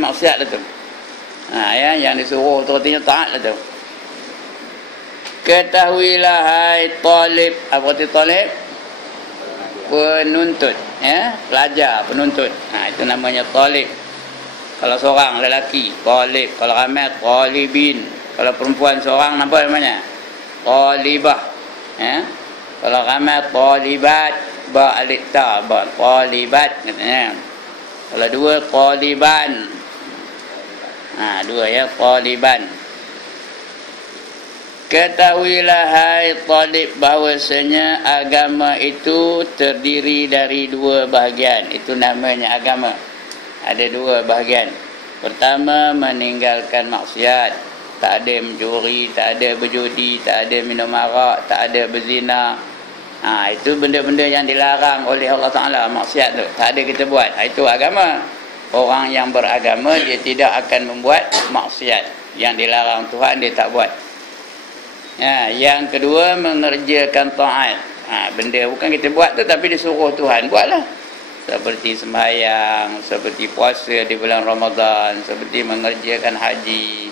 maksiat lah tu. Ya, yang disuruh tu artinya taat lah tu. Ketahuilah hai talib, apa arti talib? Penuntut, ya, pelajar, penuntut. Itu namanya talib. Kalau seorang lelaki, talib. Kalau ramai, talibin. Kalau perempuan seorang, apa namanya? Talibah. Ya. Kalau ramai, talibat. Ba'alik ta, talibat katanya. Kalau dua, taliban. Dua ya, taliban. Ketahuilah hai talib bahawasanya agama itu terdiri dari dua bahagian. Itu namanya agama. Ada dua bahagian. Pertama, meninggalkan maksiat. Tak ada mencuri, tak ada berjudi, tak ada minum arak, tak ada berzina. Itu benda-benda yang dilarang oleh Allah Ta'ala, maksiat tu. Tak ada kita buat. Itu agama. Orang yang beragama, dia tidak akan membuat maksiat. Yang dilarang Tuhan, dia tak buat. Yang kedua, mengerjakan taat. Benda bukan kita buat tu, tapi disuruh Tuhan buatlah. Seperti sembahyang, seperti puasa di bulan Ramadan, seperti mengerjakan haji,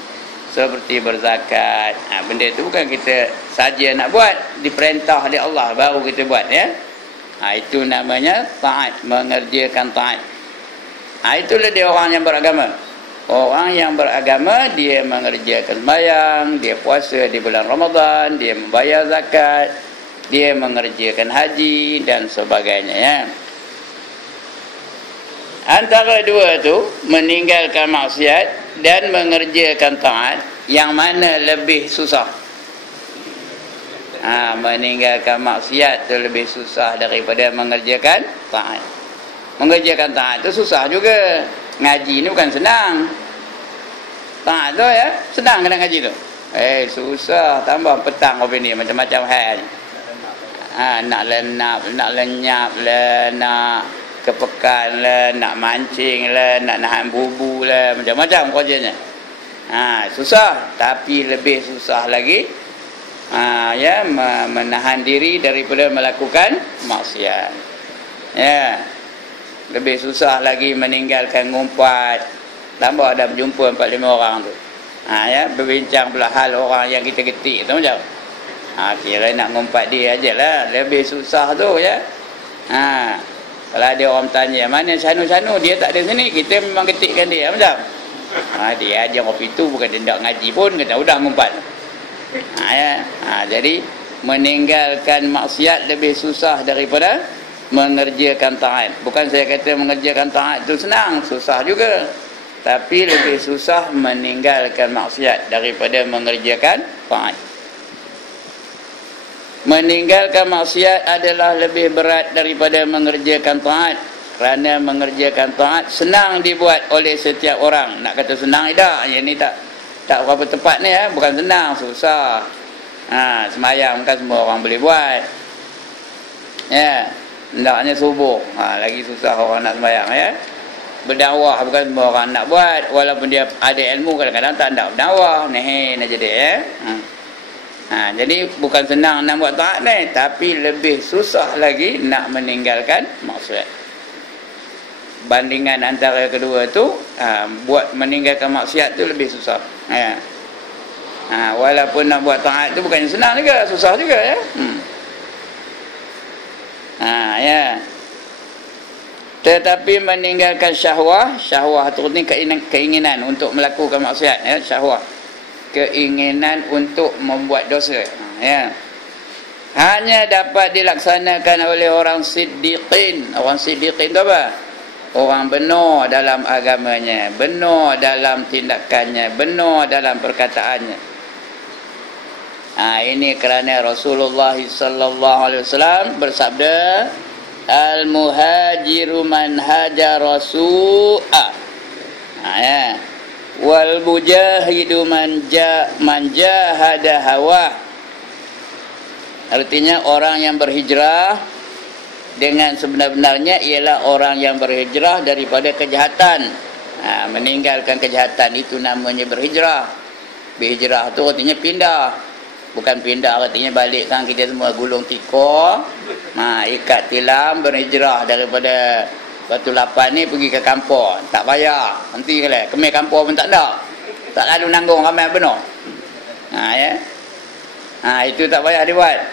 seperti berzakat. Benda itu bukan kita saja nak buat, diperintah oleh Allah baru kita buat, ya. Itu namanya taat, mengerjakan taat. Itulah dia orang yang beragama. Orang yang beragama, dia mengerjakan sembahyang, dia puasa di bulan Ramadan, dia membayar zakat, dia mengerjakan haji dan sebagainya, ya. Antara dua tu, meninggalkan maksiat dan mengerjakan taat, yang mana lebih susah? Meninggalkan maksiat tu lebih susah daripada mengerjakan taat. Mengerjakan taat tu susah juga. Ngaji ni bukan senang. Taat tu, ya, senang kena ngaji tu. Susah. Tambah petang apa ni, macam-macam hal. Nak lenap, nak lenyap lah, nak kepekan lah, nak mancing lah, nak nahan bubu lah, macam-macam kerjanya. Susah. Tapi lebih susah lagi ya, menahan diri daripada melakukan maksiat. Ya. Lebih susah lagi meninggalkan ngumpat. Tambah ada berjumpa 4-5 orang tu. Ya, berbincang pula hal orang yang kita ketik tu macam. Kira nak ngumpat dia ajalah. Lebih susah tu, ya. Kalau ada orang tanya, mana Sanu-Sanu, dia tak ada sini, kita memang ketikkan dia macam. Dia ajar kopi tu, bukan dia nak ngaji pun, kata udah ngumpat. Ya. Jadi meninggalkan maksiat lebih susah daripada mengerjakan taat. Bukan saya kata mengerjakan taat itu senang, susah juga. Tapi lebih susah meninggalkan maksiat daripada mengerjakan taat. Meninggalkan maksiat adalah lebih berat daripada mengerjakan taat. Kerana mengerjakan taat senang dibuat oleh setiap orang. Nak kata senang tidak, yang ni tak berapa tepat ni, ya. Bukan senang, susah. Sembahyang kan semua orang boleh buat. Ya. Hendaknya subuh, lagi susah orang nak sembahyang, ya. Berdakwah bukan semua orang nak buat. Walaupun dia ada ilmu, kadang-kadang tak nak berdakwah, nehen aja dia, ya. Jadi bukan senang nak buat taat ni, tapi lebih susah lagi nak meninggalkan maksiat. Bandingan antara kedua tu, buat meninggalkan maksiat tu lebih susah, ya. Walaupun nak buat taat tu bukannya senang juga, susah juga, ya. Ya. Tetapi meninggalkan syahwah tu ni keinginan untuk melakukan maksiat, ya, syahwah. Keinginan untuk membuat dosa, ya. Hanya dapat dilaksanakan oleh orang siddiqin. Orang siddiqin tu apa? Orang benar dalam agamanya, benar dalam tindakannya, benar dalam perkataannya. Ini kerana Rasulullah sallallahu alaihi wasallam bersabda, al-muhajiru man hajara su'a. Ya. Wal mujahidu man jahada hawa. Artinya orang yang berhijrah dengan sebenar-benarnya ialah orang yang berhijrah daripada kejahatan. Meninggalkan kejahatan itu namanya berhijrah. Berhijrah tu artinya pindah. Bukan pindah artinya balik kan kita semua gulung tikar, ikat tilam, berhijrah daripada Lepas tu 8 ni pergi ke kampung, tak bayar. Nanti kalau kemih kampung pun tak ada. Tak lalu nanggung ramai benar. Ya. Itu tak payah dibuat.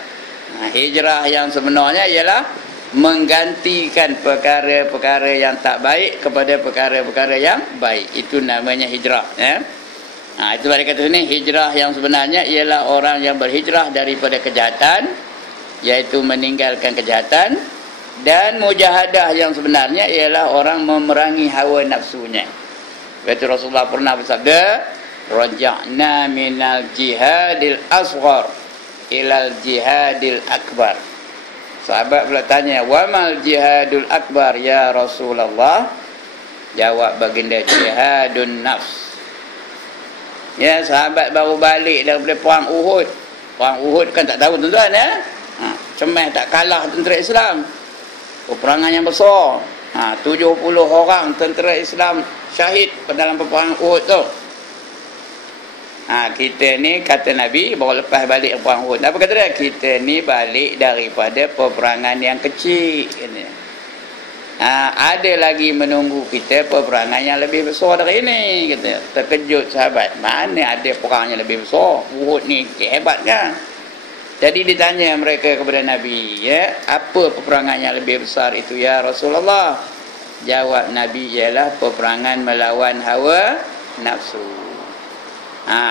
Hijrah yang sebenarnya ialah menggantikan perkara-perkara yang tak baik kepada perkara-perkara yang baik. Itu namanya hijrah, ya. Itu dia kata sini, hijrah yang sebenarnya ialah orang yang berhijrah daripada kejahatan, iaitu meninggalkan kejahatan, dan mujahadah yang sebenarnya ialah orang memerangi hawa nafsunya. Itu Rasulullah pernah bersabda, raja'na minal jihadil asghar ilal jihadil akbar. Sahabat pula tanya, wamal jihadul akbar ya Rasulullah? Jawab baginda, jihadun nafs. Ya, sahabat baru balik daripada perang Uhud. Perang Uhud kan tak tahu tuan-tuan, ya. Cemeh tak kalah tentera Islam. Peperangan yang besar. 70 orang tentera Islam syahid dalam peperangan Uhud tu. Kita ni kata Nabi baru lepas balik perang Uhud. Apa kata dia? Kita ni balik daripada peperangan yang kecil. Ada lagi menunggu kita peperangan yang lebih besar dari ini, kata. Terkejut sahabat, mana ada perang yang lebih besar? Uhud ni hebat kan? Jadi ditanya mereka kepada Nabi, ya, apa peperangan yang lebih besar itu ya Rasulullah? Jawab Nabi, ialah peperangan melawan hawa nafsu.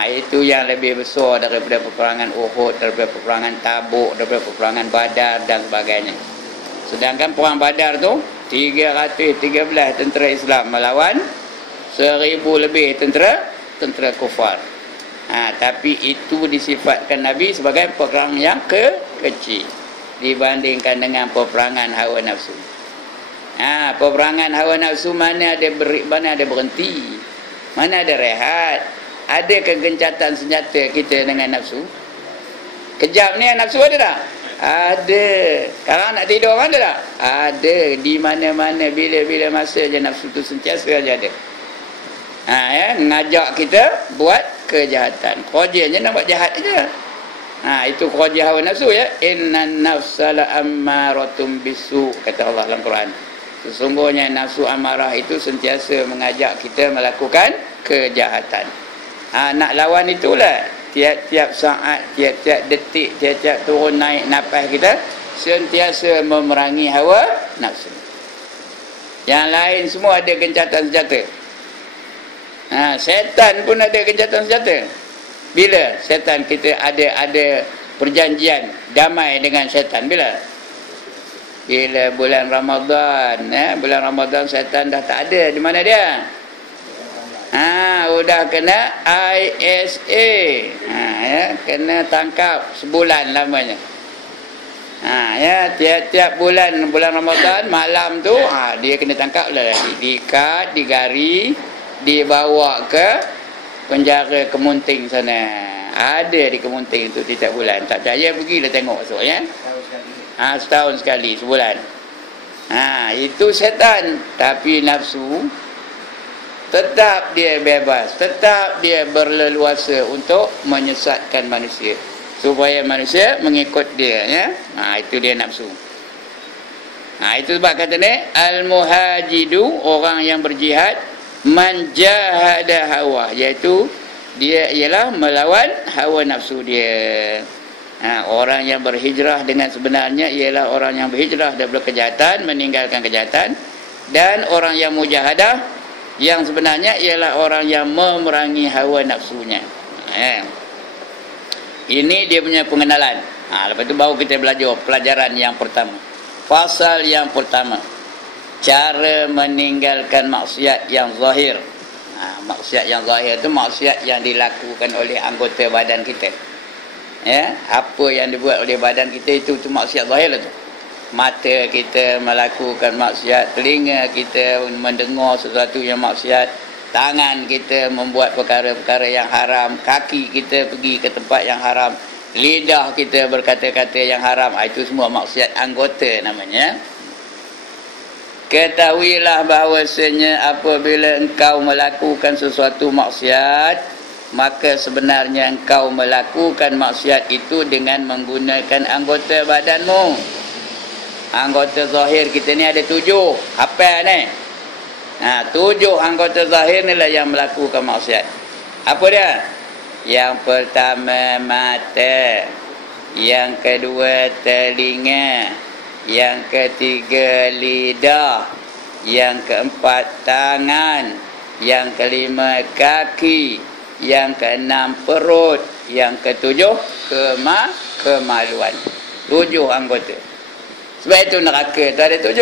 Itu yang lebih besar daripada peperangan Uhud, daripada peperangan Tabuk, daripada peperangan Badar dan sebagainya. Sedangkan perang Badar tu 313 tentera Islam melawan 1000 lebih tentera kufar. Tapi itu disifatkan Nabi sebagai perang yang kecil dibandingkan dengan peperangan hawa nafsu. Peperangan hawa nafsu mana ada berhenti, mana ada rehat. Ada kegencatan senjata kita dengan nafsu. Kejap ni nafsu ada tak? Ada. Sekarang nak tidur ada tak? Ada. Di mana-mana, bila-bila masa je nafsu tu sentiasa je ada. Ngajak kita buat kejahatan. Kerjanya nak buat jahat je. Itu kerja hawa nafsu, ya. Innan nafsala ammaratum bisu, kata Allah dalam Quran. Sesungguhnya nafsu amarah itu sentiasa mengajak kita melakukan kejahatan. Nak lawan itulah. Tiap-tiap saat, tiap-tiap detik, tiap-tiap turun naik nafas kita sentiasa memerangi hawa nafsu. Yang lain semua ada gencatan senjata. Setan pun ada gencatan senjata. Bila setan kita ada perjanjian damai dengan setan? Bila bulan Ramadan. Bulan Ramadan setan dah tak ada. Di mana dia? Udah kena ISA. Kena tangkap sebulan lamanya. Tiap-tiap bulan Ramadan malam tu dia kena tangkap lah. Diikat, digari, dibawa ke penjara Kemunting sana. Ada di Kemunting tu tiap bulan. Tak percaya pergilah tengok esok, ya. Setahun sekali, sebulan. Itu setan. Tapi nafsu tetap dia bebas, tetap dia berleluasa untuk menyesatkan manusia supaya manusia mengikut dia, ya. Itu dia nafsu. Itu sebab kata ni al-muhajidu, orang yang berjihad, man jahada hawa, iaitu dia ialah melawan hawa nafsu dia. Orang yang berhijrah dengan sebenarnya ialah orang yang berhijrah daripada kejahatan, meninggalkan kejahatan. Dan orang yang mujahadah yang sebenarnya ialah orang yang memerangi hawa nafsunya. Ini dia punya pengenalan. Lepas tu baru kita belajar pelajaran yang pertama. Pasal yang pertama, cara meninggalkan maksiat yang zahir. Maksiat yang zahir itu maksiat yang dilakukan oleh anggota badan kita. Apa yang dibuat oleh badan kita itu maksiat zahir lah tu. Mata kita melakukan maksiat, telinga kita mendengar sesuatu yang maksiat, tangan kita membuat perkara-perkara yang haram, kaki kita pergi ke tempat yang haram, lidah kita berkata-kata yang haram. Itu semua maksiat anggota namanya. Ketahuilah bahawasanya apabila engkau melakukan sesuatu maksiat, maka sebenarnya engkau melakukan maksiat itu dengan menggunakan anggota badanmu. Anggota zahir kita ni ada 7. Hafal ni. 7 anggota zahir ni lah yang melakukan maksiat. Apa dia? Yang pertama mata, yang kedua telinga, yang ketiga lidah, yang keempat tangan, yang kelima kaki, yang keenam perut, yang ketujuh kemaluan. 7 anggota. Sebab itu neraka tu ada 7.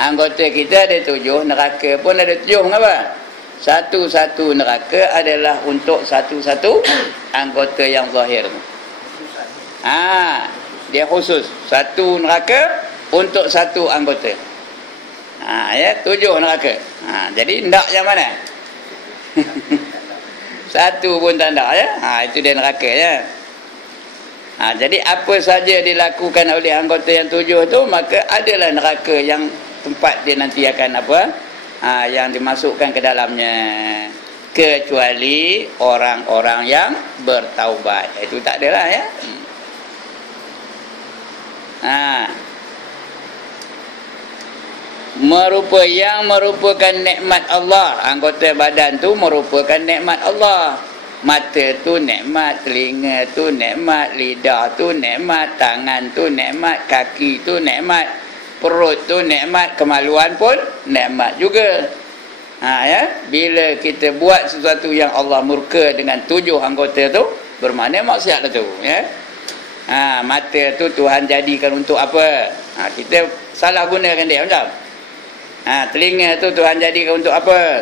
Anggota kita ada 7, neraka pun ada 7. Mengapa? Satu-satu neraka adalah untuk satu-satu anggota yang zahir tu. Dia khusus. Satu neraka untuk satu anggota. Ya, 7 neraka. Jadi ndak yang mana? Satu pun tak ndak ya. Itu dia neraka ya. Jadi apa saja dilakukan oleh anggota yang 7 tu, maka adalah neraka yang tempat dia nanti akan apa? Yang dimasukkan ke dalamnya, kecuali orang-orang yang bertaubat. Itu tak adalah ya. Merupakan nikmat Allah. Anggota badan tu merupakan nikmat Allah. Mata tu nikmat, telinga tu nikmat, lidah tu nikmat, tangan tu nikmat, kaki tu nikmat, perut tu nikmat, kemaluan pun nikmat juga. Ya, bila kita buat sesuatu yang Allah murka dengan 7 anggota tu, bermakna maksiat tu ya. Mata tu Tuhan jadikan untuk apa? Kita salah gunakan dia macam. Telinga tu Tuhan jadikan untuk apa?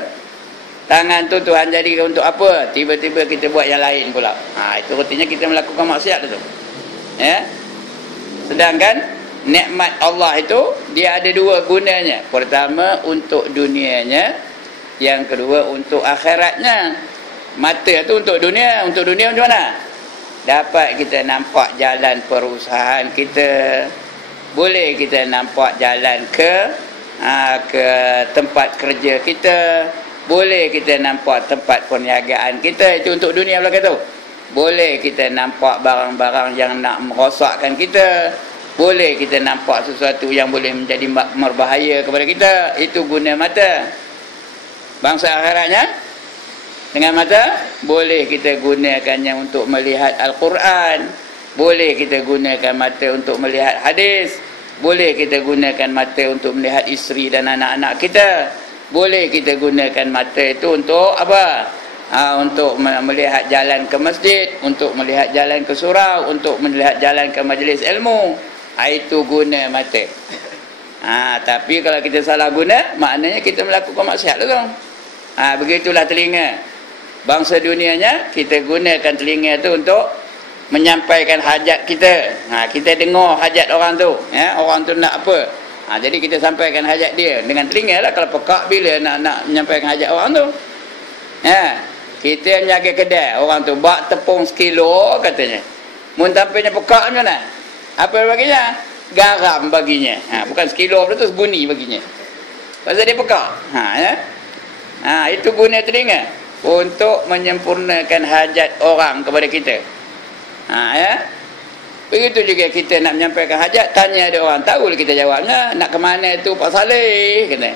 Tangan tu Tuhan jadikan untuk apa? Tiba-tiba kita buat yang lain pula. Itu artinya kita melakukan maksiat tu. Ya. Sedangkan nikmat Allah itu dia ada 2 gunanya. Pertama untuk dunianya, yang kedua untuk akhiratnya. Mata tu untuk dunia macam mana? Dapat kita nampak jalan perusahaan kita, boleh kita nampak jalan ke tempat kerja kita, boleh kita nampak tempat perniagaan kita. Itu untuk dunia belaka tu. Boleh kita nampak barang-barang yang nak merosakkan kita, boleh kita nampak sesuatu yang boleh menjadi berbahaya kepada kita. Itu guna mata. Bangsa akhiratnya, dengan mata boleh kita gunakannya untuk melihat Al-Quran, boleh kita gunakan mata untuk melihat hadis, boleh kita gunakan mata untuk melihat isteri dan anak-anak kita, boleh kita gunakan mata itu untuk apa? Untuk melihat jalan ke masjid, untuk melihat jalan ke surau, untuk melihat jalan ke majlis ilmu. Itu guna mata. Tapi kalau kita salah guna, maknanya kita melakukan maksiat tu. Begitulah telinga. Bangsa dunianya, kita gunakan telinga tu untuk menyampaikan hajat kita. Kita dengar hajat orang tu ya, orang tu nak apa. Jadi kita sampaikan hajat dia dengan telinga lah. Kalau pekak bila nak menyampaikan hajat orang tu ya. Kita menjaga kedai, orang tu bak tepung 1 kilo katanya, mun tampilnya pekak macam mana? Apa baginya? Garam baginya. Bukan 1 kilo tu seguni baginya, pasal dia pekak. Ya. Itu guna telinga untuk menyempurnakan hajat orang kepada kita. Ya. Begitu juga kita nak menyampaikan hajat, tanya ada orang, tahu kita jawabnya. Nak ke mana tu Pak Saleh? Kata.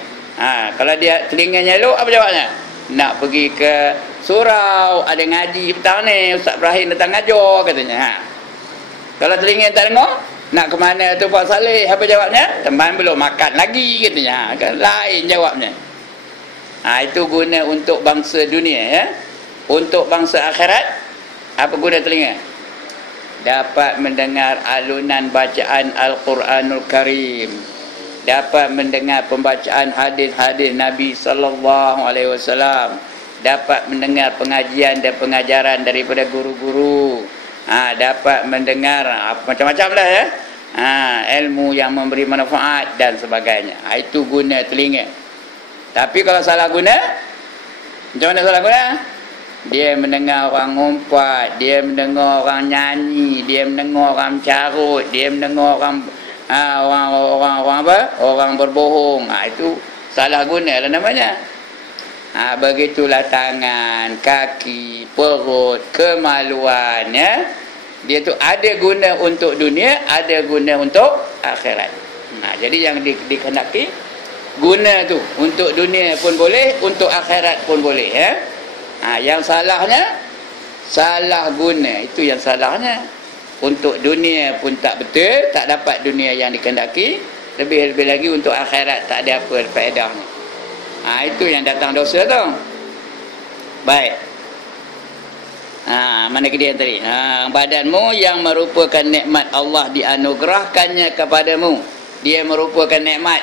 Kalau dia telinganya elok, apa jawabnya? Nak pergi ke surau, ada ngaji petang ni, Ustaz Ibrahim datang ngajar katanya. Kalau telinga tak dengar, nak ke mana tu Pak Saleh? Apa jawabnya? Teman belum makan lagi katanya. Lain jawabnya. Itu guna untuk bangsa dunia ya. Untuk bangsa akhirat, apa guna telinga? Dapat mendengar alunan bacaan Al-Quranul Karim, dapat mendengar pembacaan hadis-hadis Nabi sallallahu alaihi wasallam, dapat mendengar pengajian dan pengajaran daripada guru-guru, dapat mendengar macam-macam lah ya, ilmu yang memberi manfaat dan sebagainya. Itu guna telinga. Tapi kalau salah guna, macam mana salah guna? Dia mendengar orang ngumpat, dia mendengar orang nyanyi, dia mendengar orang carut, dia mendengar orang orang berbohong. Itu salah guna lah namanya. Begitulah tangan, kaki, perut, kemaluan ya. Dia tu ada guna untuk dunia, ada guna untuk akhirat. Jadi yang dikehendaki guna tu untuk dunia pun boleh, untuk akhirat pun boleh, ya. Yang salahnya salah guna, itu yang salahnya. Untuk dunia pun tak betul, tak dapat dunia yang dikehendaki, lebih-lebih lagi untuk akhirat tak ada apa faedahnya. Itu yang datang dosa tu. Baik. Mana ke dia tadi? Badanmu yang merupakan nikmat Allah dianugerahkannya kepadamu. Dia merupakan nikmat.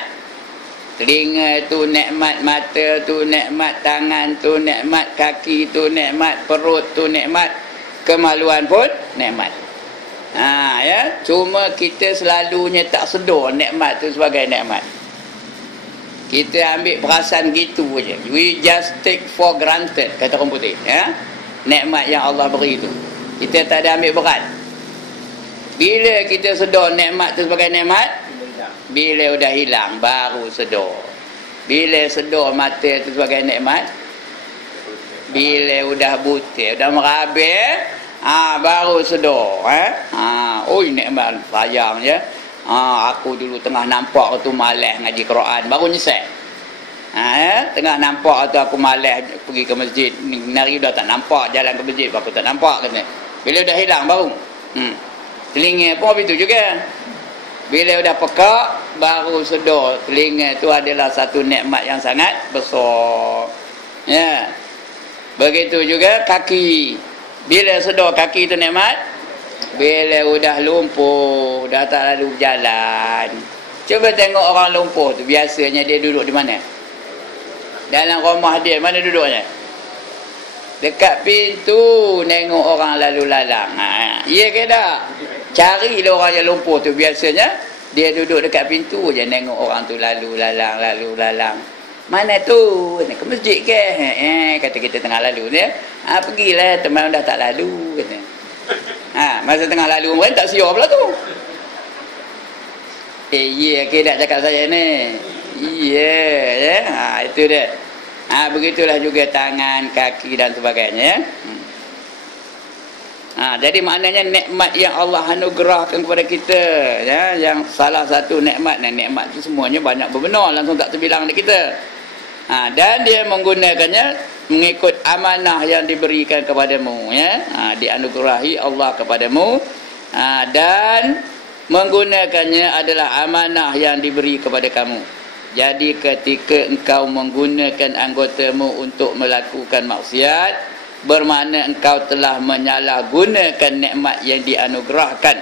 Telinga tu nikmat, mata tu nikmat, tangan tu nikmat, kaki tu nikmat, perut tu nikmat, kemaluan pun nikmat. Ya, cuma kita selalunya tak sedar nikmat tu sebagai nikmat. Kita ambil perasan gitu je. We just take for granted, kata orang putih, ya. Nikmat yang Allah beri tu kita tak ada ambil berat. Bila kita sedar nikmat tu sebagai nikmat, bila udah hilang baru sedar. Bila sedar mata tu sebagai nikmat, bila udah buta, udah merabih, baru sedar, oi nikmat sayang ya. Aku dulu tengah nampak tu malas ngaji Quran, baru nyesal. Tengah nampak tu aku malas pergi ke masjid, nari dah tak nampak jalan ke masjid, aku tak nampak kata. Bila udah hilang baru. Telinga pun begitu juga. Bila udah pekak baru sedar telinga tu adalah satu nikmat yang sangat besar. Ya. Begitu juga kaki. Bila sedar kaki tu nikmat, bila udah lumpuh, dah tak lalu berjalan. Cuba tengok orang lumpuh tu, biasanya dia duduk di mana? Dalam rumah dia, mana duduknya? Dekat pintu, nengok orang lalu lalang. Ya ke tak? Carilah orang yang lumpuh tu, biasanya dia duduk dekat pintu je, nengok orang tu lalu lalang. Mana tu? Ke masjid ke? Kata kita tengah lalu ni. Pergilah, teman dah tak lalu kata. Masa tengah lalu orang tak siap pula tu. Ya ke tak cakap saya ni? Ya. Itu dia. Begitulah juga tangan, kaki dan sebagainya, ya. Jadi maknanya nikmat yang Allah anugerahkan kepada kita, ya, yang salah satu nikmat, dan nikmat itu semuanya banyak berbenar, langsung tak terbilang di kita. Dan dia menggunakannya mengikut amanah yang diberikan kepadamu, ya. Dianugerahi Allah kepadamu, dan menggunakannya adalah amanah yang diberi kepada kamu. Jadi ketika engkau menggunakan anggotamu untuk melakukan maksiat, bermakna engkau telah menyalahgunakan nikmat yang dianugerahkan.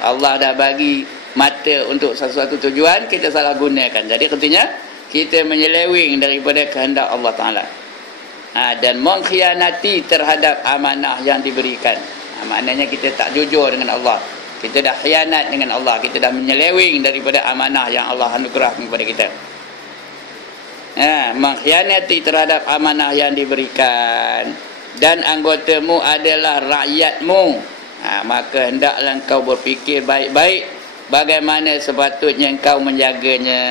Allah dah bagi mata untuk sesuatu tujuan, kita salah gunakan. Jadi artinya kita menyeleweng daripada kehendak Allah Ta'ala, dan mengkhianati terhadap amanah yang diberikan. Maknanya kita tak jujur dengan Allah, kita dah khianat dengan Allah, kita dah menyeleweng daripada amanah yang Allah anugerahkan kepada kita. Mengkhianati terhadap amanah yang diberikan. Dan anggotamu adalah rakyatmu, maka hendaklah engkau berfikir baik-baik bagaimana sepatutnya engkau menjaganya.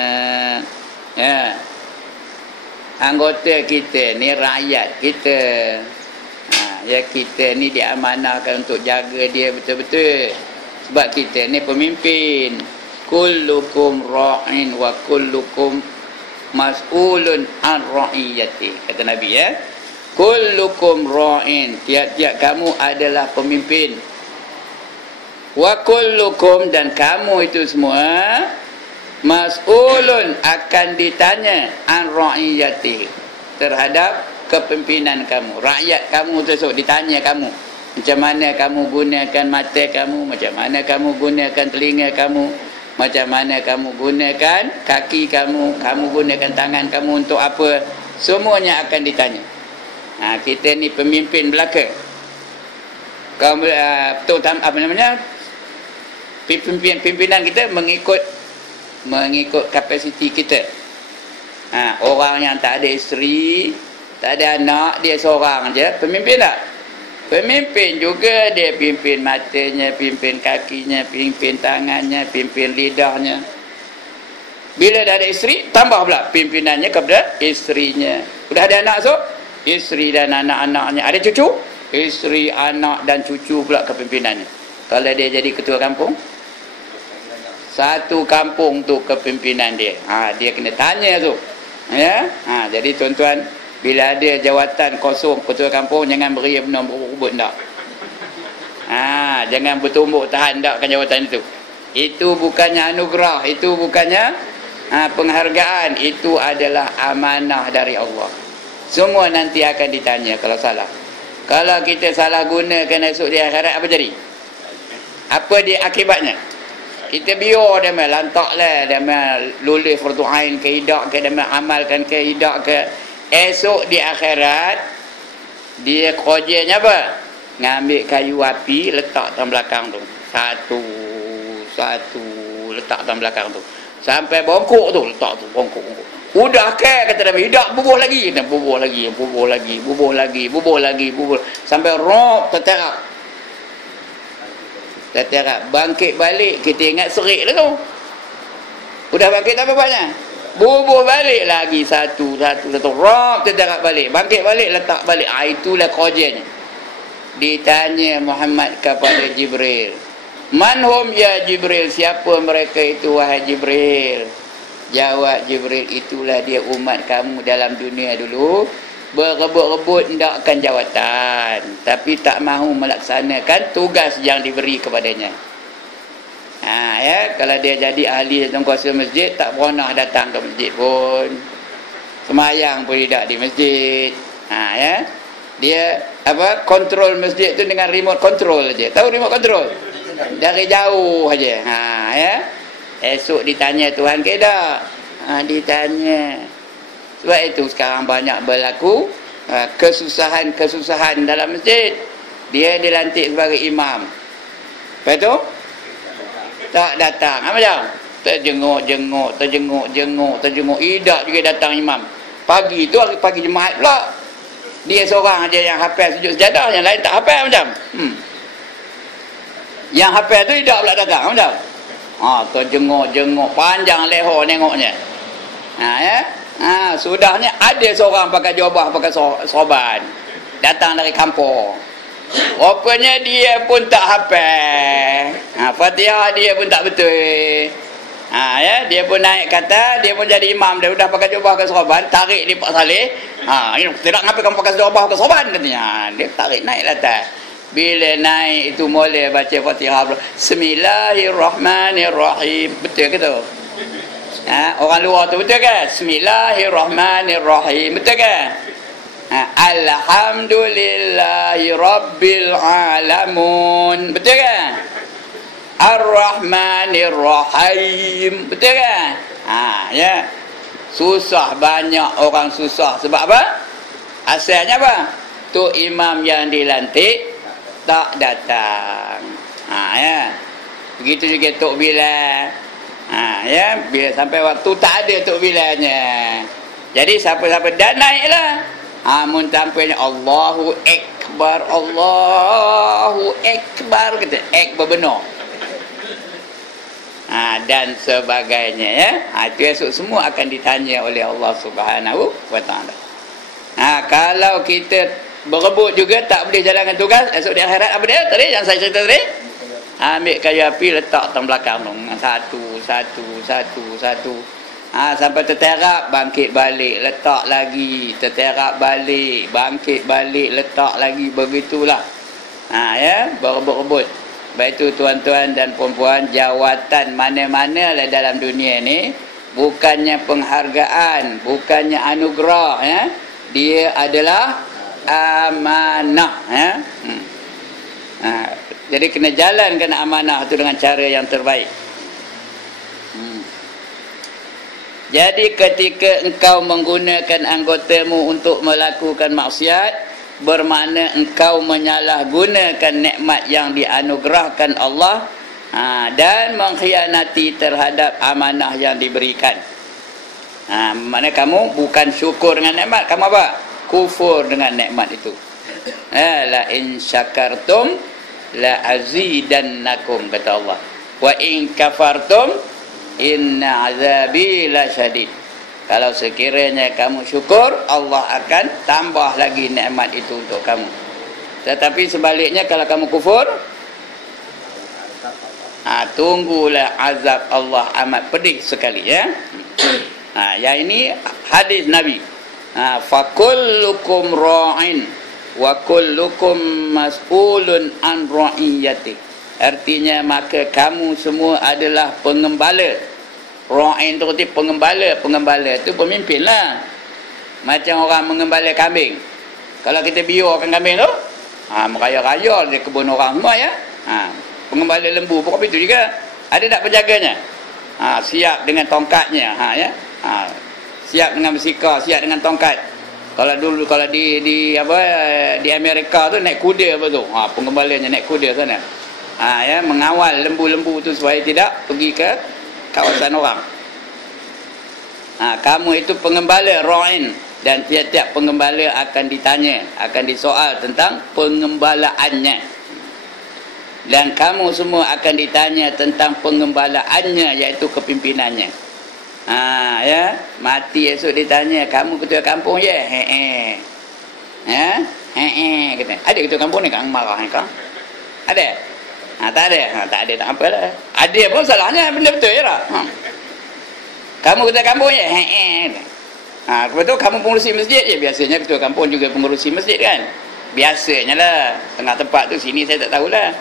Anggota kita ni rakyat kita, ya, kita ni diamanahkan untuk jaga dia betul-betul. Sebab kita ni pemimpin. Kullukum ra'in wa kullukum mas'ulun an ra'iyati, kata Nabi, ya. Kullukum ra'in, tiap-tiap kamu adalah pemimpin. Wa kullukum, dan kamu itu semua mas'ulun, akan ditanya an ra'iyati, terhadap kepimpinan kamu. Rakyat kamu tersebut ditanya kamu. Macam mana kamu gunakan mata kamu, macam mana kamu gunakan telinga kamu, macam mana kamu gunakan kaki kamu, kamu gunakan tangan kamu untuk apa, semuanya akan ditanya. Kita ni pemimpin belaka. Kamu apa namanya? Pimpinan kita mengikut kapasiti kita. Orang yang tak ada isteri, tak ada anak, dia seorang je, pemimpin tak? Pemimpin juga, dia pimpin matanya, pimpin kakinya, pimpin tangannya, pimpin lidahnya. Bila dah ada isteri, tambah pula pimpinannya kepada isterinya. Sudah ada anak, so isteri dan anak-anaknya. Ada cucu, isteri, anak dan cucu pula kepimpinannya. Kalau dia jadi ketua kampung, satu kampung tu kepimpinan dia. Dia kena tanya tu. Ya. Jadi tuan-tuan, bila ada jawatan kosong ketua kampung, jangan beri benar berubut tak. Jangan bertumbuk tahan tak kan jawatan itu. Itu bukannya anugerah, itu bukannya penghargaan, itu adalah amanah dari Allah. Semua nanti akan ditanya kalau salah. Kalau kita salah gunakan esok di akhirat, apa jadi? Apa dia akibatnya? Kita biar dia main lantak lah, dia main lulus fardu ain ke hidak ke, dia main amalkan ke hidak ke. Esok di akhirat, dia kerjanya apa? Ngambil kayu api, letak dalam belakang tu. Satu letak dalam belakang tu. Sampai bongkok tu, letak tu, bongkok. Udah ke, kata Nabi, hidak, bubuh lagi. Dan bubuh lagi. Sampai roh terterap. Bangkit balik, kita ingat serik lah tu. Udah bangkit tak apa-apanya. Bubuh balik lagi satu. Roh terterap balik. Bangkit balik, letak balik. Itulah kerjanya. Ditanya Muhammad kepada Jibril, manhum ya Jibril, siapa mereka itu wahai Jibril? Jawab Jibril, itulah dia umat kamu dalam dunia dulu, berebut-rebut hendakkan jawatan, tapi tak mahu melaksanakan tugas yang diberi kepadanya. Kalau dia jadi ahli kuasa masjid, tak pernah datang ke masjid pun, semayang pun tidak di masjid. Dia kontrol masjid tu dengan remote control aja. Tahu remote control? Dari jauh aja. Esok ditanya Tuhan ke tak? Ditanya. Sebab itu sekarang banyak berlaku kesusahan dalam masjid. Dia dilantik sebagai imam. Lepas tu tak datang. Apa macam? Terjenguk. Idak juga datang imam. Pagi tu pagi Jumaat pula. Dia seorang aja yang hafal sujud sejadah, yang lain tak hafal macam. Yang hafal tu tidak pula datang macam. Terjenguk, panjang leher nengoknya. Sudahnya ada seorang pakai jubah, pakai sorban, datang dari kampung. Rupanya dia pun tak hafal. Fatihah dia pun tak betul. Dia pun naik kata, dia pun jadi imam, dia dah pakai jubah ke sorban, tarik lipat salih. Tidak ngapain kamu pakai jubah ke sorban katanya. Dia tarik naik atas. Bila naik itu boleh baca Fatihah. Bismillahirrahmanirrahim. Betul ke tu? Orang luar tu betul ke? Bismillahirrahmanirrahim. Betul ke? Alhamdulillahi rabbil alamun. Betul ke? Ar-Rahmanir-Rahim. Betul kan? Ya. Susah, banyak orang susah. Sebab apa? Asalnya apa? Tu imam yang dilantik tak datang. Ya. Begitu juga Tok Bilal. Ya, bila sampai waktu tak ada Tok Bilalnya. Jadi siapa-siapa dah naiklah. Mun tampilnya Allahu Akbar, Allahu Akbar kata. Akbar benar. Dan sebagainya, ya. Itu esok semua akan ditanya oleh Allah Subhanahu wa taala. Kalau kita berebut juga tak boleh jalankan tugas, esok di akhirat apa dia tadi yang saya cerita tadi? Ambil kayu api letak dalam belakang tu. Satu. Sampai terterap, bangkit balik, letak lagi, terterap balik, bangkit balik, letak lagi, begitulah. Ya, berebut-rebut. Baik itu tuan-tuan dan puan-puan, jawatan mana-mana lah dalam dunia ni bukannya penghargaan, bukannya anugerah, ya. Dia adalah amanah, ya. Jadi kena jalankan amanah itu dengan cara yang terbaik. Jadi ketika engkau menggunakan anggotamu untuk melakukan maksiat, bermakna engkau menyalahgunakan nikmat yang dianugerahkan Allah, dan mengkhianati terhadap amanah yang diberikan. Maknanya kamu bukan syukur dengan nikmat, kamu apa? Kufur dengan nikmat itu. La in syakartum la azidannakum, kata Allah. Wa in kafartum inna azabi lasyadid. Kalau sekiranya kamu syukur, Allah akan tambah lagi nikmat itu untuk kamu. Tetapi sebaliknya kalau kamu kufur, Tunggulah azab Allah amat pedih sekali, ya. Yang ini hadis Nabi. Fakullukum ra'in wa kullukum mas'ulun an ra'iyati. Artinya maka kamu semua adalah pengembala. Ra'in tu arti pengembala. Pengembala tu pemimpin lah. Macam orang mengembala kambing. Kalau kita biarkan kambing tu, meraya-raya di kebun orang semua, ya. Pengembala lembu pun itu juga. Ada tak penjaganya? Siap dengan tongkatnya, ya. Siap dengan bersika, siap dengan tongkat. Kalau dulu di Amerika tu naik kuda apa tu? Pengembalanya naik kuda sana. Ya, mengawal lembu-lembu tu supaya tidak pergi ke kawasan orang. Kamu itu pengembala ra'in, dan tiap-tiap pengembala akan ditanya, akan disoal tentang pengembalaannya. Dan kamu semua akan ditanya tentang pengembalaannya, iaitu kepimpinannya. Ya, mati esok ditanya, kamu ketua kampung ya? Ya, kata. Ada ketua kampung ni kang marah kang? Ada? Tak ada. Tak ada, tak apalah. Ada pun salahnya, benda betul ya tak? Kamu ketua kampung ya? Lepas tu kamu pengurusi masjid ya? Biasanya ketua kampung juga pengurusi masjid kan? Biasanya lah. Tengah tempat tu, sini saya tak tahulah.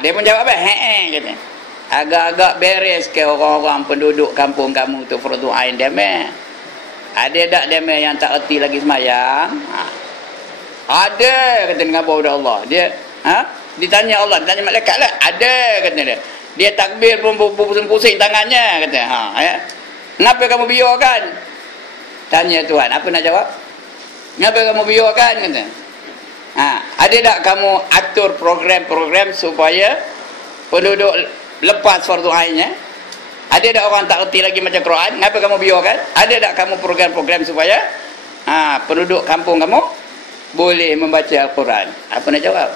Dia pun jawab apa? Kata. Agak-agak beres ke orang-orang penduduk kampung kamu tu fardu ain deme? Ada tak deme yang tak erti lagi semayang? Ada, kata dengan bau Allah. Dia ditanya Allah, ditanya malaikat lah. Ada, kata dia. Dia takbir pun pusing-pusing tangannya, kata. Ya. Kenapa kamu biarkan? Tanya Tuhan, apa nak jawab? Kenapa kamu biarkan, kata. Ada tak kamu atur program-program supaya penduduk lepas fardu ainnya? Ada tak orang tak erti lagi macam Quran? Kenapa kamu biarkan? Ada tak kamu program-program supaya penduduk kampung kamu boleh membaca Al-Quran? Apa nak jawab?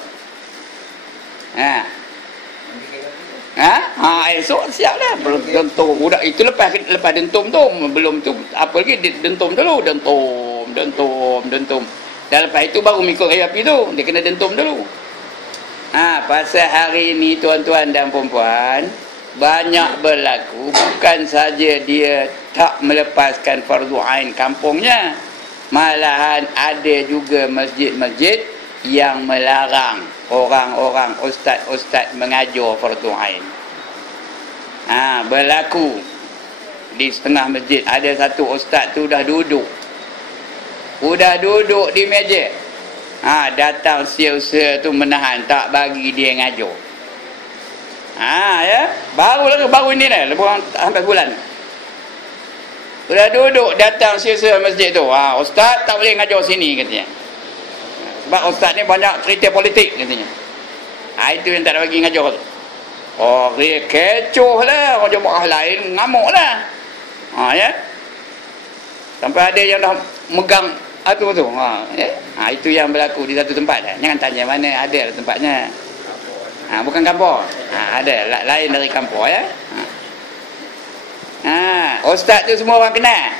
Esok siap lah. Dentum budak itu lepas dentum tu, belum tu apa lagi, dentum dulu, dentum. Dan lepas itu baru mikul kayu api tu. Dia kena dentum dulu. Pasal hari ini tuan-tuan dan puan-puan, banyak berlaku. Bukan saja dia tak melepaskan fardu ain kampungnya, malahan ada juga masjid-masjid yang melarang orang-orang ustaz-ustaz mengajar fardu ain. Berlaku di setengah masjid. Ada satu ustaz tu dah duduk di meja. Datang sia-sia tu menahan, tak bagi dia ngajar. Ya, baru ini dah, lebih hampir bulan. Sudah duduk, datang sia-sia masjid tu. Ustaz tak boleh ngajar sini, katanya. Sebab ustaz ni banyak cerita politik, katanya. Itu yang tak bagi ngajar tu. Dia kecoh lah, orang jemaah lain ngamuk lah. Ya. Sampai ada yang dah megang tu. Itu yang berlaku di satu tempat. Jangan tanya mana, ada tempatnya. Bukan kampung. Ada lain dari kampung, ya. Ustaz tu semua orang kenal.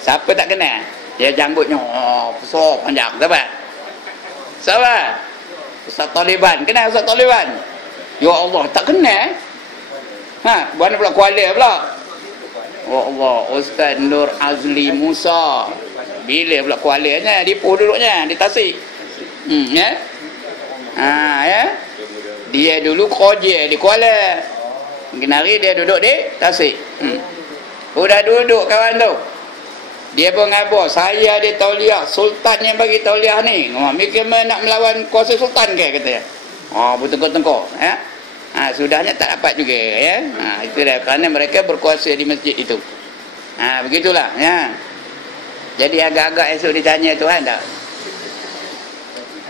Siapa tak kenal? Dia janggutnya besar panjang, siapa? Ustaz Taliban. Kenal Ustaz Taliban? Ya Allah, tak kenal. Mana pula Kuala pula? Ya Allah, Ustaz Nur Azli Musa. Bila pula Kualanya, di Ipoh duduknya, di Tasik. Ya. Ya. Dia dulu kerja di Kuala. Hari dia duduk di Tasik. Udah duduk kawan tu. Dia pun ngabar, saya ada tauliah, sultan yang bagi tauliah ni. Mikir nak melawan kuasa sultan ke, katanya. Bertengkar-tengkar, ya. Sudahnya tak dapat juga, ya. Itu dah kerana mereka berkuasa di masjid itu. Begitulah, ya. Jadi agak-agak esok ditanya Tuhan tak?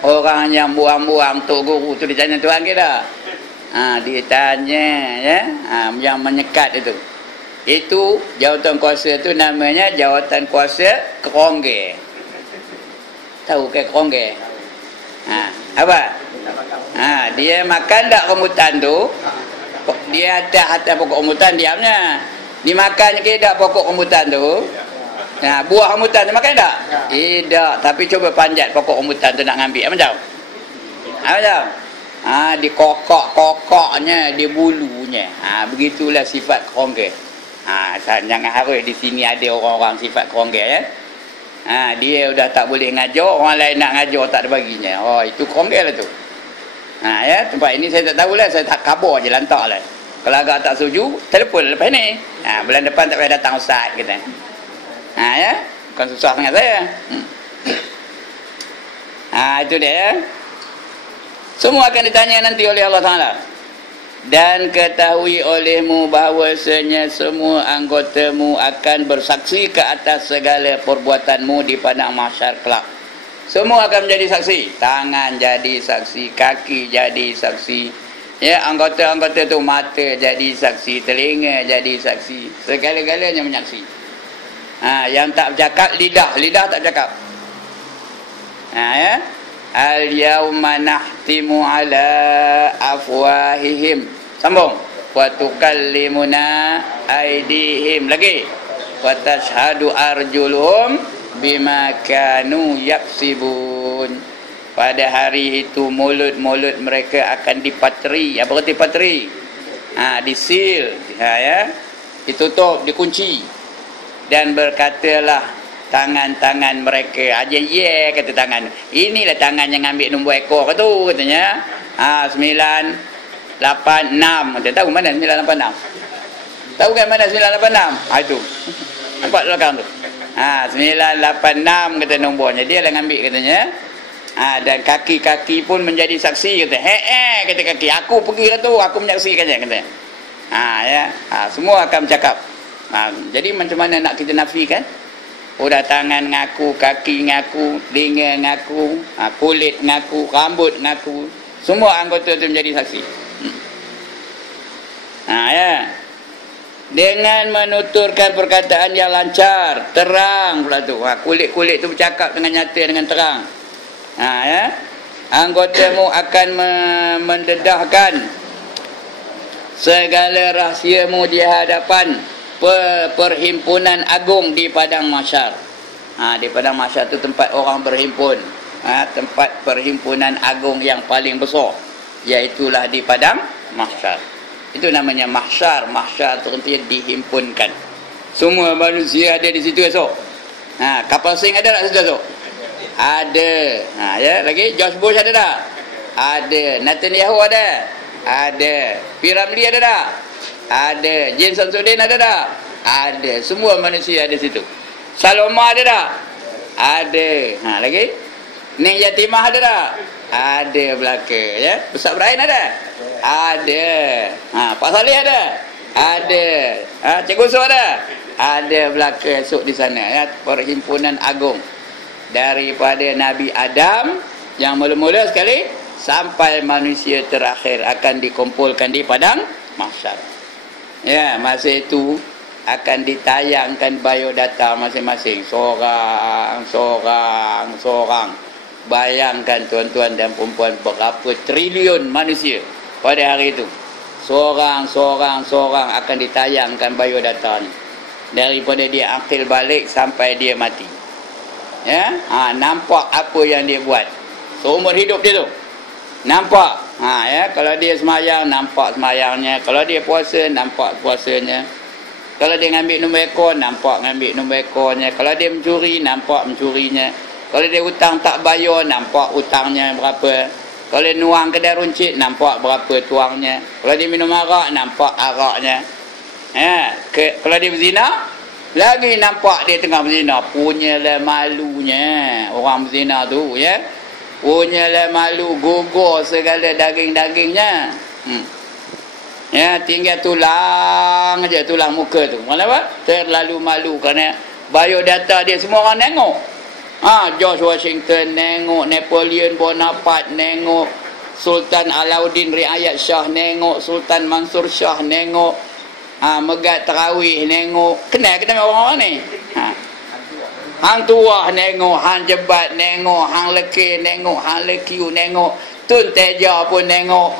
Orang yang buang-buang tok guru tu ditanya Tuhan ke tak? Ditanya, ya. Yang menyekat itu. Itu jawatan kuasa tu namanya jawatan kuasa kerongge. Tahu ke kerongge? Apa? Dia makan tak rambutan tu? Dia atas pokok rambutan diamnya. Dimakan ke tak pokok rambutan tu? Buah rambutan tu makan tak? Tidak. Tapi cuba panjat pokok rambutan tu nak ambil. Macam? Macam? Di kokok-kokoknya, di bulunya. Begitulah sifat kerongga. Jangan harus di sini ada orang-orang sifat kerongga ya. Dia udah tak boleh ngajar, orang lain nak ngajar tak ada baginya. Oh, itu kerongga lah tu. Ya, tempat ini saya tak tahulah, saya tak khabar je lantak lah. Kalau agak tak setuju, telefon lepas ni. Bulan depan tak payah datang ustaz kita. Ya, bukan susah sangat saya. Itu dia ya. Semua akan ditanya nanti oleh Allah Ta'ala. Dan ketahui olehmu bahawasanya semua anggotamu akan bersaksi ke atas segala perbuatanmu di padang mahsyar kelak. Semua akan menjadi saksi. Tangan jadi saksi, kaki jadi saksi. Ya, anggota-anggota tu mata jadi saksi, telinga jadi saksi. Segala-galanya menyaksi. Yang tak bercakap lidah tak bercakap. Ya. Al-yawma nahtimu ala afwahihim. Sambung. Wa tukallimuna aydihim. Lagi. Wa tashhadu arjuluhum bima kanu yaksibun. Pada hari itu mulut-mulut mereka akan dipateri. Apa kata dipateri? Disil. Ya. Ditutup, dikunci. Dan berkatalah tangan-tangan mereka aja kata tangan. Inilah tangan yang ambil nombor ekor tu katanya. 986. Kita tahu mana 986? Tahu kan mana 986? Itu. Nampak belakang tu. 986 kata nombornya. Dia lah ambil katanya. Dan kaki-kaki pun menjadi saksi kata. Kata kaki, aku pergi lah tu, aku menyaksikannya kata. Ya. Semua akan bercakap. Jadi macam mana nak kita nafikan? Udah tangan ngaku, kaki ngaku, telinga ngaku, kulit ngaku, rambut ngaku. Semua anggota itu menjadi saksi. Ya. Dengan menuturkan perkataan yang lancar, terang pula tu. Kulit-kulit tu bercakap dengan nyata, dengan terang. Ya. Anggotamu akan mendedahkan segala rahsiamu di hadapan perhimpunan agung di padang mahsyar. Di padang mahsyar tu tempat orang berhimpun. Tempat perhimpunan agung yang paling besar, iaitulah di padang mahsyar. Itu namanya mahsyar. Mahsyar tu artinya dihimpunkan. Semua manusia ada di situ esok. Kapal sing ada tak situ esok? Ada. Ya, lagi George Bush ada tak? Ada. Netanyahu ada? Ada. P. Ramlee ada tak? Ada. James Samsudin ada tak? Ada. Semua manusia ada situ. Saloma ada tak? Ada. Lagi? Ning Yatimah ada tak? Ada belaka ya. Ustaz Ibrahim ada? Ada. Pak Saleh ada? Ada. Cikgu Su ada? Ada belaka esok di sana ya. Perhimpunan agung daripada Nabi Adam yang mula-mula sekali sampai manusia terakhir akan dikumpulkan di padang mahsyar. Ya, masa itu akan ditayangkan biodata masing-masing. Seorang. Bayangkan tuan-tuan dan perempuan, berapa triliun manusia pada hari itu. Seorang akan ditayangkan biodata ni. Daripada dia akil balik sampai dia mati. Ya, nampak apa yang dia buat seumur hidup dia tu. Nampak. Ya, kalau dia semayang, nampak semayangnya. Kalau dia puasa, nampak puasanya. Kalau dia ngambil nombor ekor, nampak ngambil nombor ekornya. Kalau dia mencuri, nampak mencurinya. Kalau dia hutang tak bayar, nampak hutangnya berapa. Kalau dia nuang kedai runcit, nampak berapa tuangnya. Kalau dia minum arak, nampak araknya. Ya, kalau dia berzina, lagi nampak dia tengah berzina. Punyalah malunya orang berzina tu ya. Punyalah malu, gugur segala daging-dagingnya. Ya, tinggal tulang aja, tulang muka tu. Kenapa? Terlalu malu kerana biodata dia semua orang tengok. George Washington tengok, Napoleon Bonaparte tengok, Sultan Alauddin Riayat Shah tengok, Sultan Mansur Shah tengok, Megat Terawih tengok. Kenal orang-orang ni. Hang tua nengok, hang jebat nengok, hang leki nengok, hang lekiu nengok, Tun Teja pun nengok.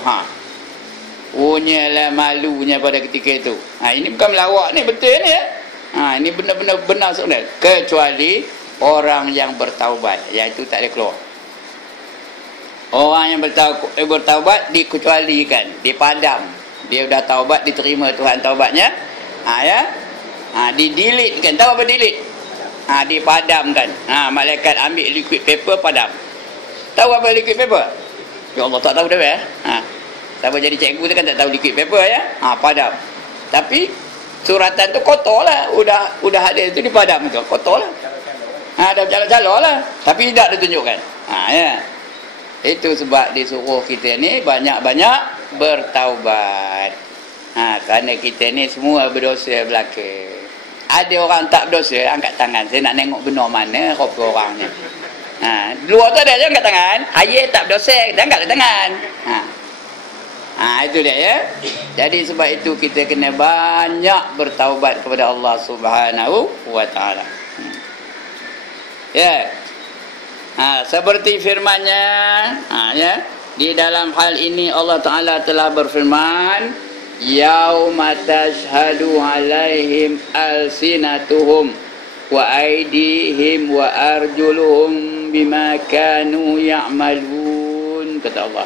Punyalah malunya pada ketika itu. Ini bukan melawak ni, betul ni ya. Ini benar-benar benar sebenarnya. Kecuali orang yang bertaubat, iaitu tak ada keluar. Orang yang bertaubat dikecualikan, dipadam. Dia dah taubat, diterima Tuhan taubatnya. Ya. Didelete-kan. Tahu apa delete? Dipadamkan. Malaikat ambil liquid paper, padam. Tahu apa liquid paper? Ya Allah, tak tahu dah ya. Siapa jadi cikgu tu kan tak tahu liquid paper ya. Padam. Tapi suratan tu kotor lah. Udah ada tu dipadam tu. Kotor lah. Dah calon-calon lah. Tapi tidak ditunjukkan. Ya. Itu sebab disuruh kita ni banyak-banyak bertaubat. Kerana kita ni semua berdosa belaka. Ada orang tak berdosa, angkat tangan. Saya nak tengok benar mana rupa orangnya. Luar tu ada je angkat tangan. Ayah tak berdosa, dan angkatlah tangan. Itu dia ya. Jadi sebab itu kita kena banyak bertaubat kepada Allah Subhanahu wa taala. Ya. Seperti firman-Nya, ya, di dalam hal ini Allah Taala telah berfirman, yauma tashhadu alaihim alsinatuhum wa aydihim wa arjuluhum bima kanu ya'malun, kata Allah.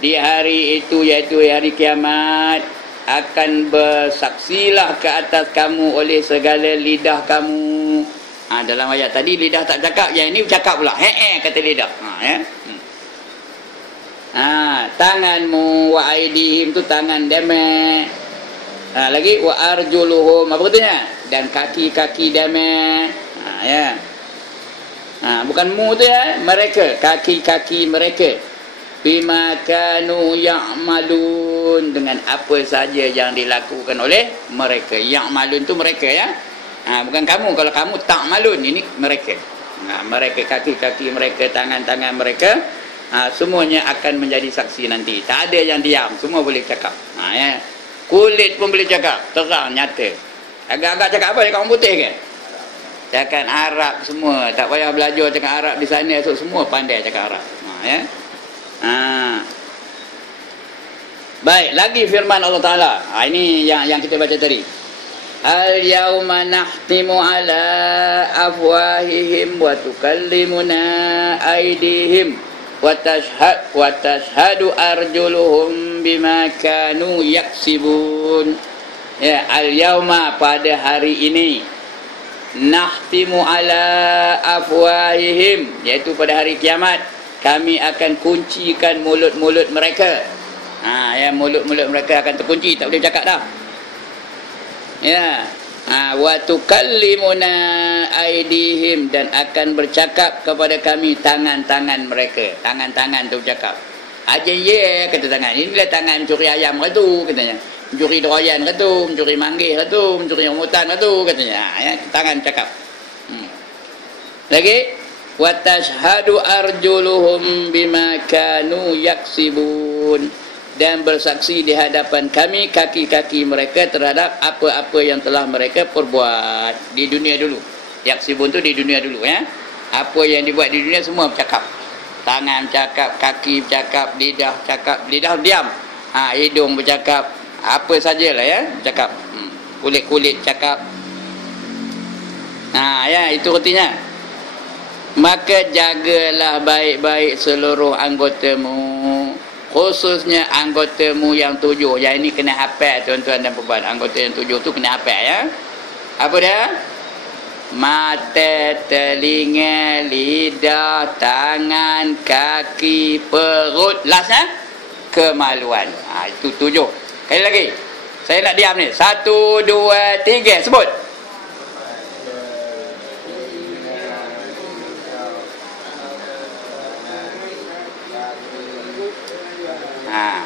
Di hari itu, iaitu hari kiamat, akan bersaksilah ke atas kamu oleh segala lidah kamu. Dalam ayat tadi lidah tak cakap, yang ini bercakap pula. Kata lidah. Ya. Tanganmu, wa aidihim tu tangan deme. Lagi wa arjuluhum, apa katanya? Dan kaki-kaki deme. Ya. Bukan mu tu ya, mereka, kaki-kaki mereka. Bima kanu ya'malun, dengan apa saja yang dilakukan oleh mereka. Ya'malun tu mereka ya. Bukan kamu. Kalau kamu tak malun, ini mereka. Mereka, kaki-kaki mereka, tangan-tangan mereka, semuanya akan menjadi saksi nanti. Tak ada yang diam, semua boleh cakap. Ya. Kulit pun boleh cakap, terang, nyata. Agak-agak cakap apa? Cakap orang putih ke? Cakap Arab semua. Tak payah belajar cakap Arab di sana, semua pandai cakap Arab. Ya. Baik, lagi firman Allah Ta'ala. Ini yang kita baca tadi. Al-yawma nahtimu ala afwahihim wa tukallimuna aydihim wa tashhadu arjuluhum bima kanu yaksibun. Ya, al-yawma, pada hari ini, nahtimu ala afwahihim, iaitu pada hari kiamat, kami akan kuncikan mulut-mulut mereka. Ya, mulut-mulut mereka akan terkunci, tak boleh cakap dah. Ya, wa tukallimuna aydihim, dan akan bercakap kepada kami tangan-tangan mereka. Tangan-tangan tu bercakap. Aja ye, kata tangan. Inilah tangan mencuri ayam ke tu, katanya. Mencuri doyan ke tu, mencuri manggis ke tu, mencuri rambutan ke tu, katanya. Ya, tangan cakap. Lagi, wa tashhadu arjuluhum bima kanu yaksibun, dan bersaksi di hadapan kami kaki-kaki mereka terhadap apa-apa yang telah mereka perbuat di dunia dulu. Yaksibun tu di dunia dulu ya. Apa yang dibuat di dunia semua bercakap. Tangan bercakap, kaki bercakap, lidah bercakap, lidah diam. Hidung bercakap, apa sajalah ya, bercakap. Kulit-kulit bercakap. Ya, itu artinya. Maka jagalah baik-baik seluruh anggotamu, khususnya anggotamu yang 7. Yang ini kena hafal tuan-tuan dan puan. Anggota yang 7 tu kena hafal ya. Apa dia? Mata, telinga, lidah, tangan, kaki, perut, last kemaluan. Itu 7. Kali lagi. Saya nak diam ni. 1, 2, 3. Sebut.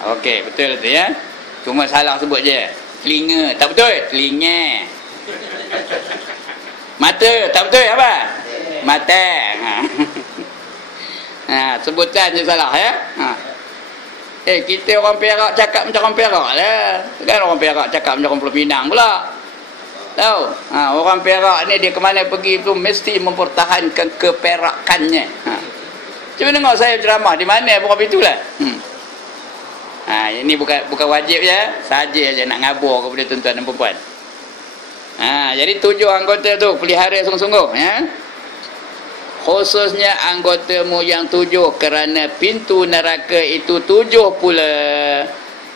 Okey, betul tu ya. Cuma salah sebut je. Telinga, tak betul. Telinga. Mata, tak betul apa? Mata. Sebutan je salah ya. Kita orang Perak cakap macam orang Perak lah. Kan orang Perak cakap macam orang Pulau Pinang pula. Tahu? Orang Perak ni dia ke mana pergi tu mesti mempertahankan keperakannya. Cuba tengok saya ceramah di mana bukan itulah. Ini bukan wajib ya, saja aja nak ngabur kepada tuan-tuan dan puan. Jadi 7 anggota tu pelihara sungguh-sungguh ya. khususnya anggotamu yang 7, kerana pintu neraka itu 7 pula.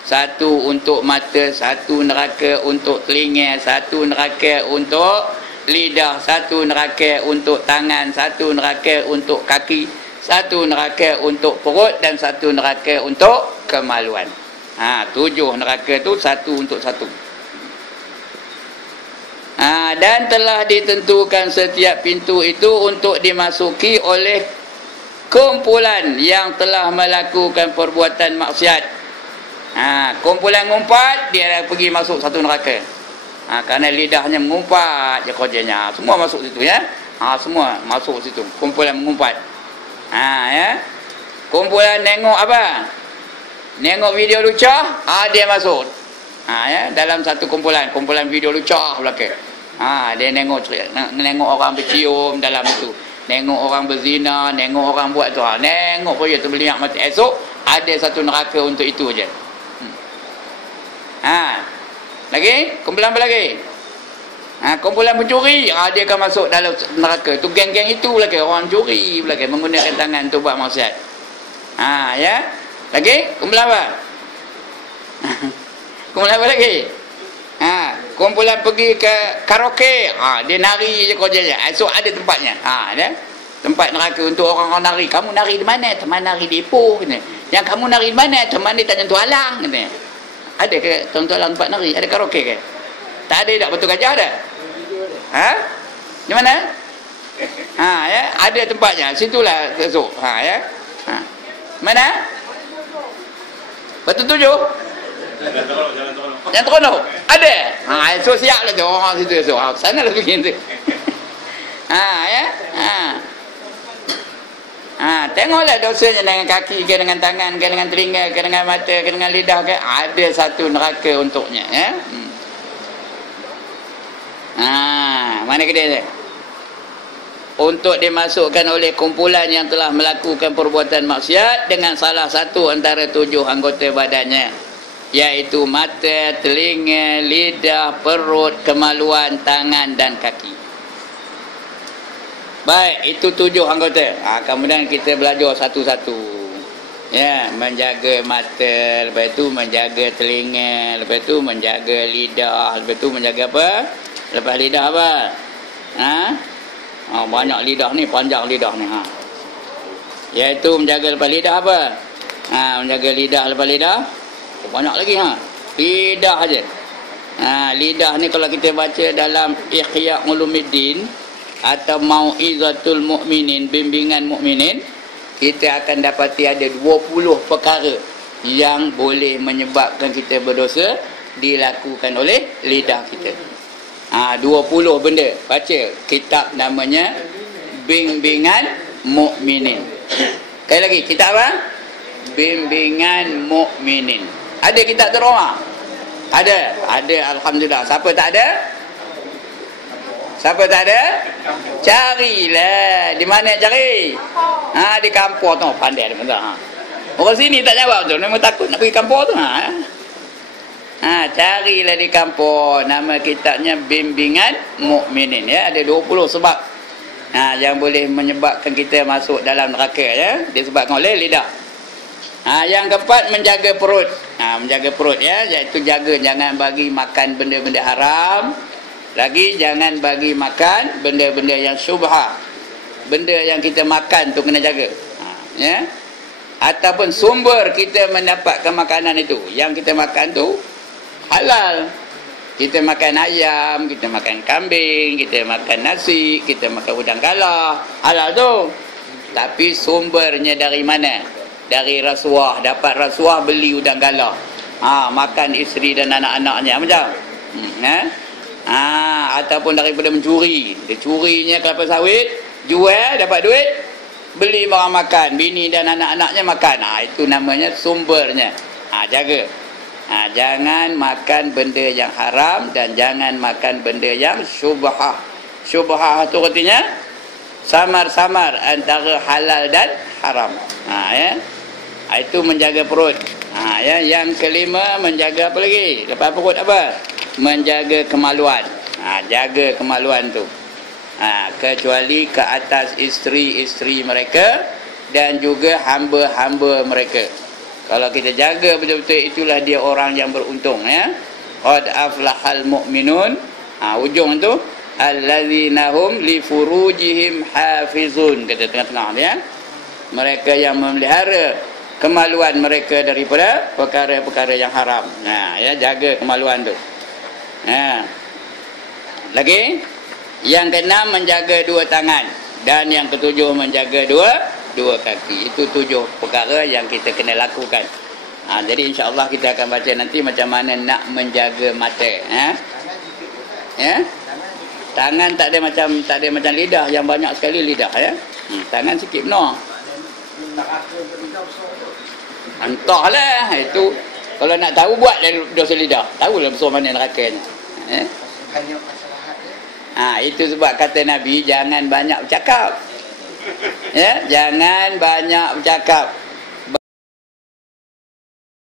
1 untuk mata, 1 neraka untuk telinga, 1 neraka untuk lidah, 1 neraka untuk tangan, 1 neraka untuk kaki, 1 neraka untuk perut, dan 1 neraka untuk kemaluan. 7 neraka tu 1 untuk 1. Dan telah ditentukan setiap pintu itu untuk dimasuki oleh kumpulan yang telah melakukan perbuatan maksiat. Kumpulan ngumpat, dia dah pergi masuk satu neraka. Kerana lidahnya mengumpat je kerjanya. Semua masuk situ ya. Semua masuk situ. Kumpulan mengumpat. Ya. Kumpulan nengok apa? Nengok video lucah, dia masuk. Ya, dalam satu kumpulan video lucah belakang. Dia nengok orang bercium dalam itu. Nengok orang berzina, nengok orang buat tu. Nengok pun dia terbeliak mati. Esok ada satu neraka untuk itu aja. Lagi? Kumpulan apa lagi? Kumpulan pencuri, dia akan masuk dalam neraka. Tu geng-geng itu lagi, orang curi lagi, menggunakan tangan tu buat maksiat. Ya. Lagi? Kumpulan apa? Kumpulan apa lagi? Kumpulan pergi ke karaoke, dia nari je kerjanya. Esok ada tempatnya. Ada tempat neraka untuk orang-orang nari. Kamu nari di mana? Teman nari di Ipoh. Yang kamu nari di mana? Teman dia tak nyentuh alang. Ada ke tuan-tuan alang tempat nari? Ada karaoke ke? Tak ada tak? Betul Gajah ada? Di mana? Ya, ada tempatnya. Situlah esok. Ya. Mana? Batu 7? Yang teronok? Ada? Esok siap lah tu orang situ esok. Sana lah pergi tu. Ya. Tengoklah dosanya dengan kaki ke, dengan tangan ke, dengan telinga ke, dengan mata ke, dengan lidah ke. Ada satu neraka untuknya. Ya. Mana kedai dia? Untuk dimasukkan oleh kumpulan yang telah melakukan perbuatan maksiat dengan salah satu antara 7 anggota badannya, iaitu mata, telinga, lidah, perut, kemaluan, tangan dan kaki. Baik, itu 7 anggota. Kemudian kita belajar satu-satu. Ya, menjaga mata, lepas itu menjaga telinga, lepas itu menjaga lidah, lepas itu menjaga apa? Lepas lidah apa? Banyak lidah ni, panjang lidah ni. Iaitu menjaga lepas lidah apa? Menjaga lidah lepas lidah. Banyak lagi lidah aja. Lidah ni kalau kita baca dalam Ihya Ulumuddin atau Mau'izatul Mukminin, bimbingan mukminin, kita akan dapati ada 20 perkara yang boleh menyebabkan kita berdosa dilakukan oleh lidah kita. 20 benda. Baca kitab namanya Bimbingan Mukminin. Sekali lagi, kitab apa? Bimbingan Mukminin. Ada kitab tu rumah? Ada, alhamdulillah. Siapa tak ada? Siapa tak ada? Carilah. Di mana cari? Di kampung tu. Pandai dia betul. Orang sini tak jawab tu. Memang takut nak pergi kampung tu. Carilah di kampung. Nama kitabnya Bimbingan Mukminin. Ya, ada 20 sebab yang boleh menyebabkan kita masuk dalam neraka, ya. Disebabkan oleh lidah. Yang keempat, menjaga perut. Menjaga perut, ya, iaitu jaga jangan bagi makan benda-benda haram. Lagi jangan bagi makan benda-benda yang syubhah. Benda yang kita makan tu kena jaga. Ya. Ataupun sumber kita mendapatkan makanan itu, yang kita makan tu halal. Kita makan ayam, kita makan kambing, kita makan nasi, kita makan udang galah, halal tu. Tapi sumbernya dari mana? Dari rasuah. Dapat rasuah, beli udang galah, makan isteri dan anak-anaknya macam. Ataupun daripada mencuri. Dia curinya kelapa sawit, jual, dapat duit, beli barang makan, bini dan anak-anaknya makan. Itu namanya sumbernya. Jaga. Jangan makan benda yang haram dan jangan makan benda yang syubhah. Syubhah itu artinya samar-samar antara halal dan haram. Ya. Itu menjaga perut. Ya. Yang kelima, menjaga apa lagi? Lepas perut apa? Menjaga kemaluan. Jaga kemaluan tu. kecuali ke atas isteri-isteri mereka dan juga hamba-hamba mereka. Kalau kita jaga betul-betul, itulah dia orang yang beruntung, ya. Qad aflahal mu'minun. Ujung tu allazina hum li furujihim hafizun, kata tengah-tengah, ya. Mereka yang memelihara kemaluan mereka daripada perkara-perkara yang haram. Ya, jaga kemaluan tu. Lagi yang keenam, menjaga dua tangan, dan yang ketujuh menjaga dua kaki. Itu 7 perkara yang kita kena lakukan. Jadi insya-Allah kita akan baca nanti macam mana nak menjaga mata. Ya. Tangan tak ada macam lidah yang banyak sekali lidah, ya. Tangan sikit benar. Entahlah, itu kalau nak tahu buatlah dosa lidah. Tahulah besar mana nerakanya. Itu sebab kata Nabi, jangan banyak bercakap. Ya, jangan banyak bercakap.